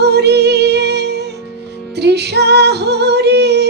হরিয়ে Trisha হরিয়ে।